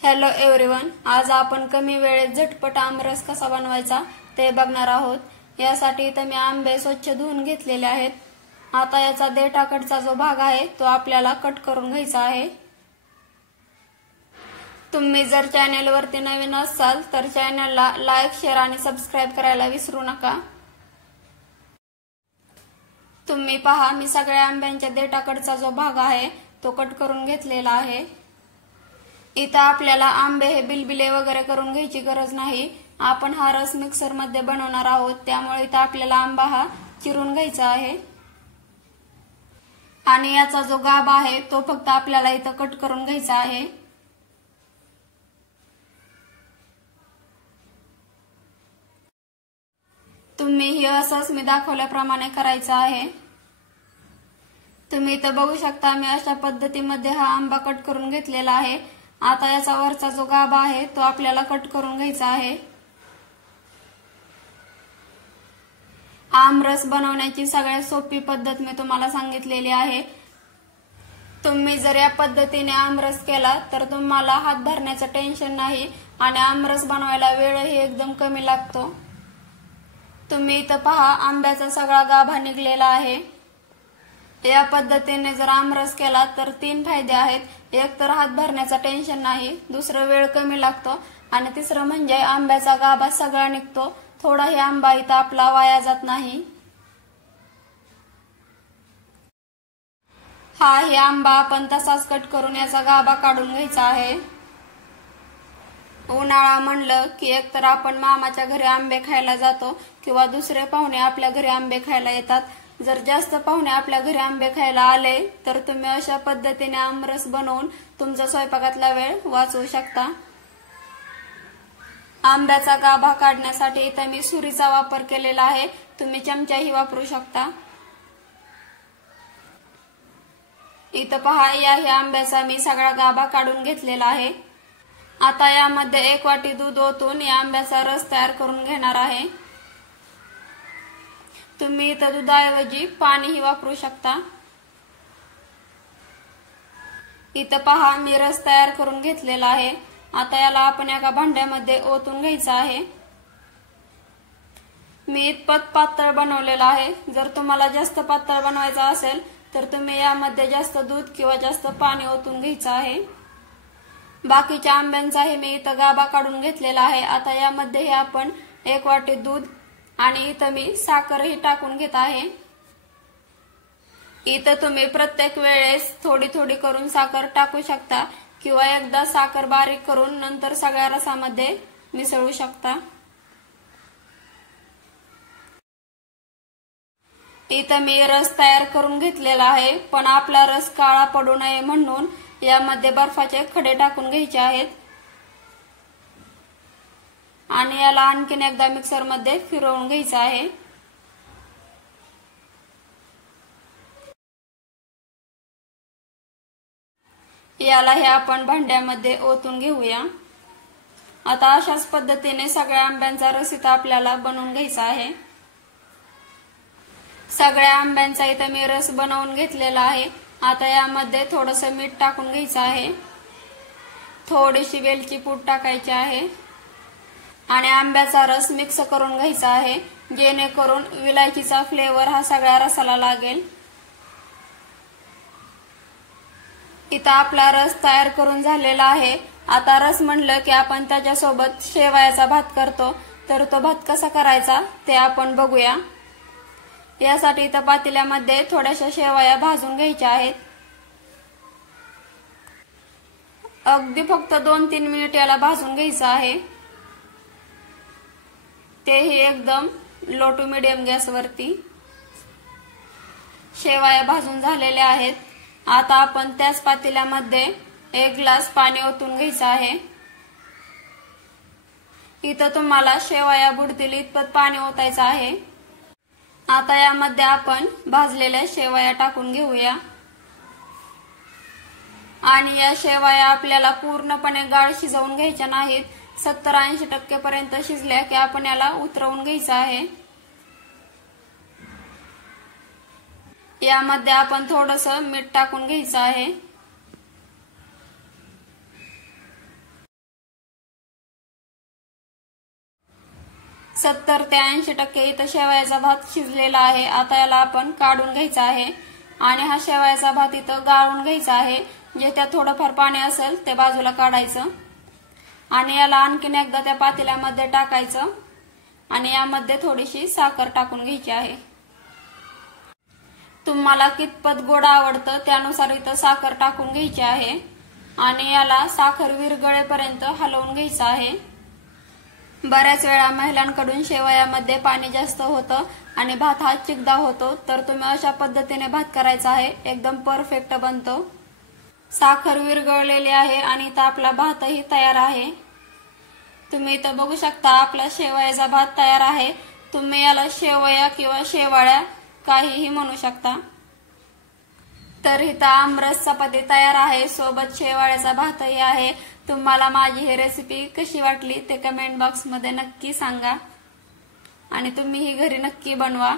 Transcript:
Hello everyone, आज आपण कमी वेळेत झटपट आमरस कसा बनवायचा ते बघणार आहोत। यासाठी इथे मी आंबे स्वच्छ धुवून घेतलेले आहेत। आता याचा देठाकडचा जो भाग आहे तो आपल्याला कट करून घ्यायचा आहे। तुम्ही जर चॅनलवरती नवीन असाल तर चॅनलला लाईक, शेअर आणि सबस्क्राइब करायला विसरू नका। तुम्ही पहा, मी सगळ्या आंब्यांच्या देठाकडचा जो भाग आहे तो कट करून घेतलेला आहे। इथं आपल्याला आंबे हे बिलबिले वगैरे करून घ्यायची गरज नाही। आपण हा रस मिक्सर मध्ये बनवणार आहोत, त्यामुळे इथं आपल्याला आंबा हा चिरून घ्यायचा आहे आणि याचा जो गाभ आहे तो फक्त आपल्याला इथं कट करून घ्यायचा आहे। तुम्ही हे असंच मी दाखवल्याप्रमाणे करायचं आहे। तुम्ही इथं बघू शकता, मी अशा पद्धतीमध्ये हा आंबा कट करून घेतलेला आहे। आता याचा वरचा जो गाभ आहे तो आपल्याला कट करून घ्यायचा आहे। आमरस बनवण्याची सगळ्यात सोपी पद्धत मी तुम्हाला सांगितलेली आहे। तुम्ही जर या पद्धतीने आमरस केला तर तुम्हाला हात भरण्याचं टेन्शन नाही आणि आमरस बनवायला वेळही एकदम कमी लागतो। तुम्ही इथं पहा, आंब्याचा सगळा गाभा निघलेला आहे। या पद्धतीने जर आमरस केला तर 3 फायदे आहेत। एक तर हात भरण्याचा टेन्शन नाही, दुसरं वेळ कमी लागतो आणि तिसरं म्हणजे आंब्याचा गाभा सगळा निघतो। थोडाही आंबा इथं आपला वाया जात नाही। हे आंबा आपण तसाच कट करून याचा गाभा काढून घ्यायचा आहे। उन्हाळा म्हणलं की एकतर आपण मामाच्या घरी आंबे खायला जातो किंवा दुसरे पाहुणे आपल्या घरी आंबे खायला येतात। जर जास्त पाहुणे आपल्या घरी आंबे खायला आले तर तुम्ही अशा पद्धतीने आमरस बनवून तुमचा स्वयंपाकातला वेळ वाचवू शकता। आंब्याचा गाभा काढण्यासाठी इथं मी सुरीचा वापर केलेला आहे, तुम्ही चमचाही वापरू शकता। इथं पहा, या आंब्याचा मी सगळा गाभा काढून घेतलेला आहे। आता यामध्ये 1 वाटी दूध ओतून या आंब्याचा रस तयार करून घेणार आहे। तुम्ही इथं दुधाऐवजी पाणीही वापरू शकता। इथं पहा, मी रस तयार करून घेतलेला आहे। आता याला आपण एका भांड्यामध्ये ओतून घ्यायचं आहे। मी इतपत पातळ बनवलेला आहे। जर तुम्हाला जास्त पातळ बनवायचा असेल तर तुम्ही यामध्ये जास्त दूध किंवा जास्त पाणी ओतून घ्यायचं आहे। बाकीच्या आंब्यांचाही मी इथं गाभा काढून घेतलेला आहे। आता यामध्ये आपण 1 वाटी दूध आणि इथं मी साखरही टाकून घेत आहे। इथं तुम्ही प्रत्येक वेळेस थोडी थोडी करून साखर टाकू शकता किंवा एकदा साखर बारीक करून नंतर सगळ्या रसामध्ये मिसळू शकता। इथं मी रस तयार करून घेतलेला आहे, पण आपला रस काळा पडू नये म्हणून यामध्ये बर्फाचे खडे टाकून घ्यायचे आहेत आणि याला आणखीन एकदा मिक्सर मध्ये फिरवून घ्यायचं आहे। याला आपण भांड्यामध्ये ओतून घेऊया। आता अशाच पद्धतीने सगळ्या आंब्यांचा रस इथं आपल्याला बनवून घ्यायचा आहे। सगळ्या आंब्यांचा इथं मी रस बनवून घेतलेला आहे। आता यामध्ये थोडंसं मीठ टाकून घ्यायचं आहे, थोडीशी वेलची पूड टाकायची आहे आणि आंब्याचा रस मिक्स करून घ्यायचा आहे, जेणेकरून विलायचीचा फ्लेवर हा सगळ्या रसाला लागेल। इथं आपला रस तयार करून झालेला आहे। आता रस म्हणलं की आपण त्याच्यासोबत शेवयाचा भात करतो, तर तो भात कसा करायचा ते आपण बघूया। यासाठी इथं पातेल्यामध्ये थोड्याशा शेवया भाजून घ्यायच्या आहेत। अगदी फक्त 2-3 मिनिट याला भाजून घ्यायचं आहे, तेही एकदम लो टू मीडियम गॅसवरती। शेवया भाजून झालेल्या आहेत। आता आपण त्याच पातेल्यामध्ये 1 ग्लास पाणी ओतून घ्यायचं आहे। इथं तुम्हाला शेवया बुडतील इतपत पाणी ओतायचं आहे। आता यामध्ये आपण भाजलेल्या शेवया टाकून घेऊया आणि या शेवया आपल्याला पूर्णपणे गाळ शिजवून घ्यायच्या नाहीत। 70-80% पर्यंत शिजल्या की आपण याला उतरवून घ्यायचं आहे। यामध्ये आपण थोडंसं मीठ टाकून घ्यायचं आहे। 70 ते 80% इथं शेवयाचा भात शिजलेला आहे। आता याला आपण काढून घ्यायचा आहे आणि हा शेवयाचा भात इथं गाळून घ्यायचा आहे। जे त्यात थोडंफार पाणी असेल ते बाजूला काढायचं आणि याला आणखीन एकदा त्या पातेल्यामध्ये टाकायचं आणि यामध्ये थोडीशी साखर टाकून घ्यायची आहे। तुम्हाला कितपत गोड आवडतं त्यानुसार इथं साखर टाकून घ्यायची आहे आणि याला साखर विरघळेपर्यंत हलवून घ्यायचं आहे। बऱ्याच वेळा महिलांकडून शेवयामध्ये पाणी जास्त होतं आणि भात हा चिकदा होतो, तर तुम्ही अशा पद्धतीने भात करायचा आहे, एकदम परफेक्ट बनतो। साखर विरघळलेली आहे आणि इथं आपला भातही तयार आहे। तुम्ही इथं बघू शकता आपला शेवयाचा भात तयार आहे। तुम्ही याला शेवया किंवा शेवाळ्या काहीही म्हणू शकता। तर इथं आमरस चपाती तयार आहे, सोबत शेवाळ्याचा भातही आहे। तुम्हाला माझी ही रेसिपी कशी वाटली ते कमेंट बॉक्स मध्ये नक्की सांगा आणि तुम्ही ही घरी नक्की बनवा।